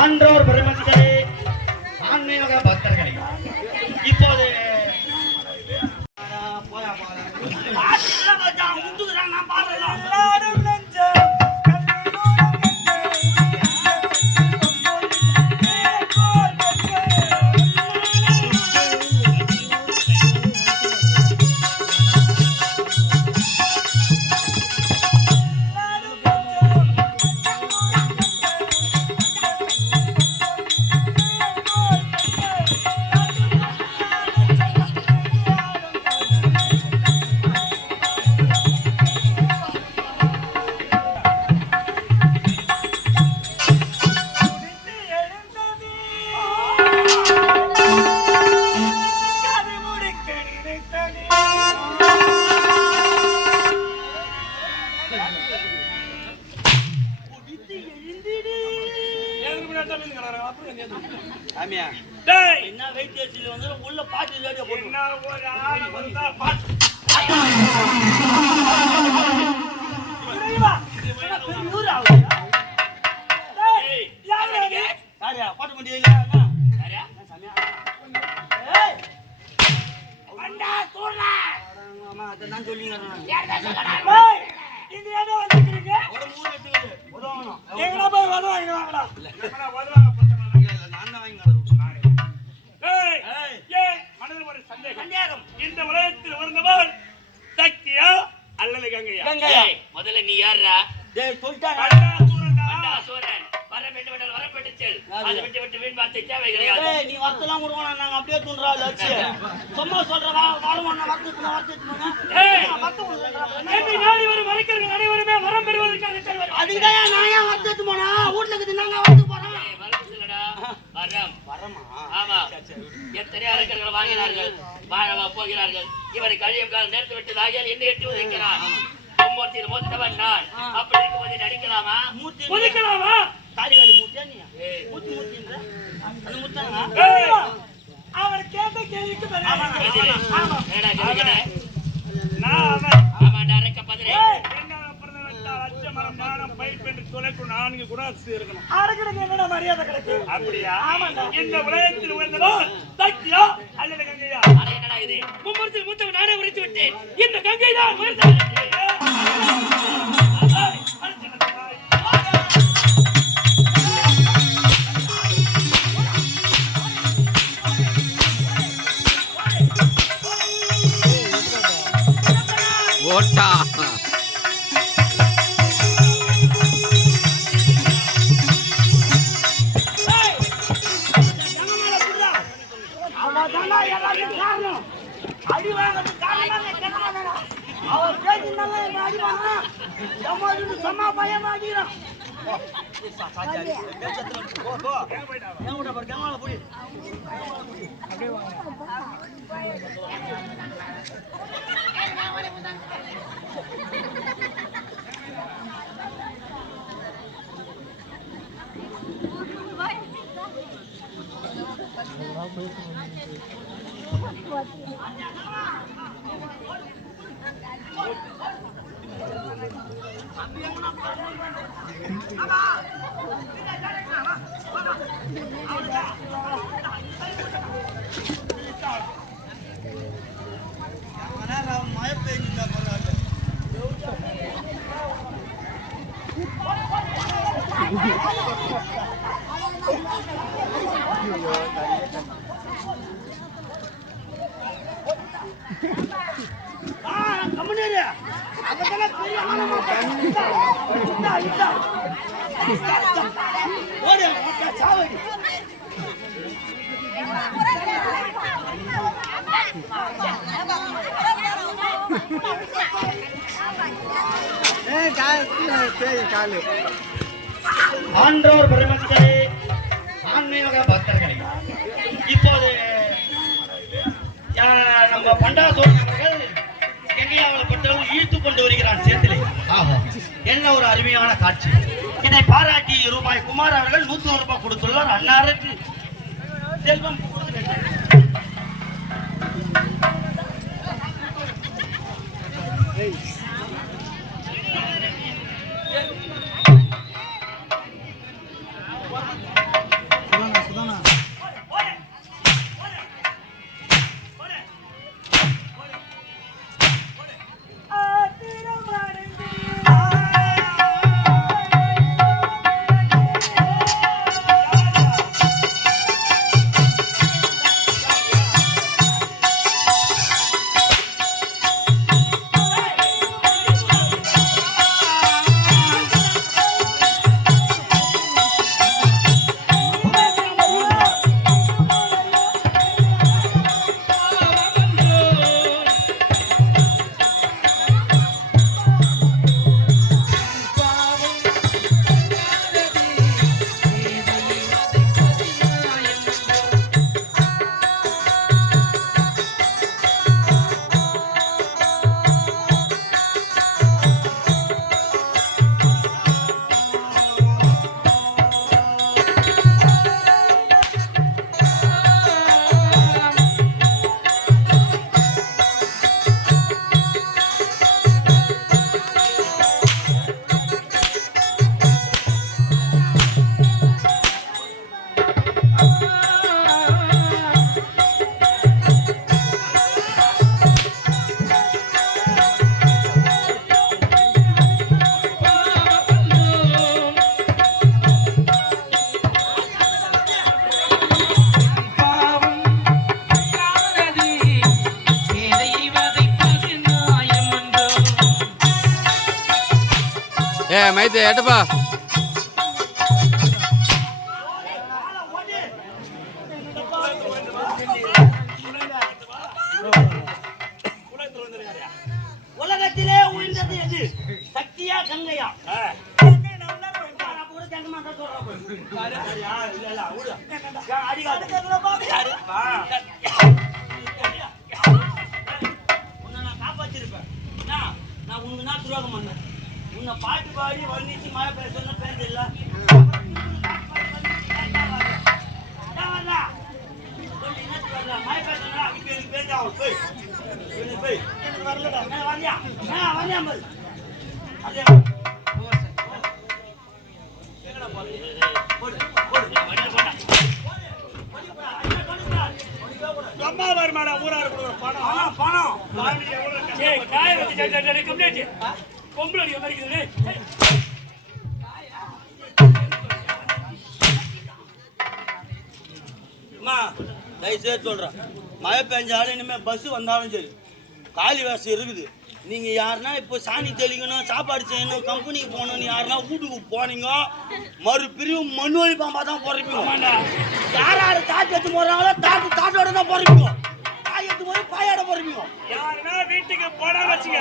ஆன்றோர் பெருமக்களே, ஆன்மீக பக்தர்களே, இப்போது என்ன வைத்தியத்தில் வந்து உள்ள பாட்டு ரேடியோ போட்டு பாட்டு முடியல நான் சொல்லிங்க இந்த உலகத்தில் வந்தவள் சக்தியா அல்லது கங்கையா? முதல்ல நீ யாரா? நீ வர்த்தெல்லாம் கொடுக்கணும், நாங்க அப்படியே தூண்டுறா சும்மா சொல்றவா வரணும் அனைவருமே வரம் பெறுவதற்காக அதுதான் நான் ஏன் வர்த்தத்து போனா வீட்டுல இருக்குது நாங்க வந்து போறோம். எத்தனை அரக்கர்கள் வாங்கினார்கள், வாழவா போகிறார்கள். இவரை கழியும் காலம் நேர்த்து விட்டதாக என்ன எட்டு உதைக்கிறார். மூர்த்தியில் மூத்தவன் நான். அப்படி இருக்கும்போது நடிக்கலாமா? முதிக்கலாமா? காலி காலி மூத்தியா நீ? மூத்தி மூத்தின்ற அது முத்தாங்க. அவர் கேட்ட கேள்விக்கு மரியாதை கிடைக்கும். அப்படியா? இந்த உலகத்தில் உயர்ந்தவர் சக்தியா அல்லது கங்கையா? என்னடா இது? மும்மூர்த்தியில் மூத்தவன் நானே உரைத்து விட்டேன். இந்த கங்கை தான் உயர்ந்தவர். ஓட்டா அவர் பேசினாலும் அடிவாங்க சமா பயம் ஆகிறான். ஆன்றோர் பெருமக்களே, அருமையாக பக்தர்களே, இப்போது நம்ம பண்டா சோழர்கள் கங்கையாவளை பட்டவர்கள் ஈர்த்து கொண்டு வருகிறான் சேத்திலே. என்ன ஒரு அருமையான காட்சி! இதை பாராட்டி ரூபாய் குமார் அவர்கள் 100 ரூபாய் கொடுத்துள்ளார். அன்னாருக்கு செல்வம் மைத்து எட்டப்பா உலகத்திலே உயர்ந்தது எது? சக்தியா கங்கையா? காப்பாத்திருப்பேன். நான் உனக்கு என்ன துரோகம் பண்ணேன்? உன்னை பாட்டு பாடி வர்ணிச்சு மழை பேச பேச இல்ல மழை பேசா எனக்கு பேச போய் வரலடா வந்தியா வந்தியா அதே அம்மா வருமாடா ஊராரு பணம் பணம் காய வச்சு கம்ப்ளீட் பொம்பளை வரைக்குது. அம்மா தயவுசெய்து சொல்றேன், மழை பெஞ்சாலும் இனிமே பஸ் வந்தாலும் சரி காலி வாசி இருக்குது. நீங்க யாருன்னா இப்போ சாணி தெளிக்கணும், சாப்பாடு செய்யணும், கம்பெனிக்கு போகணும்னு யாருன்னா வீட்டுக்கு போனீங்க மறுபிரிவு மண் வழி பாம்பா தான் பொறைப்பீங்க. யார் யாரு தாட்டி எடுத்து போறாங்களோ தாட்டோட தான் பொறைப்பீங்க. பாய் எடுத்து போய் பாயோட பொறைப்பீங்க. யாருன்னா வீட்டுக்கு போனா வச்சுக்க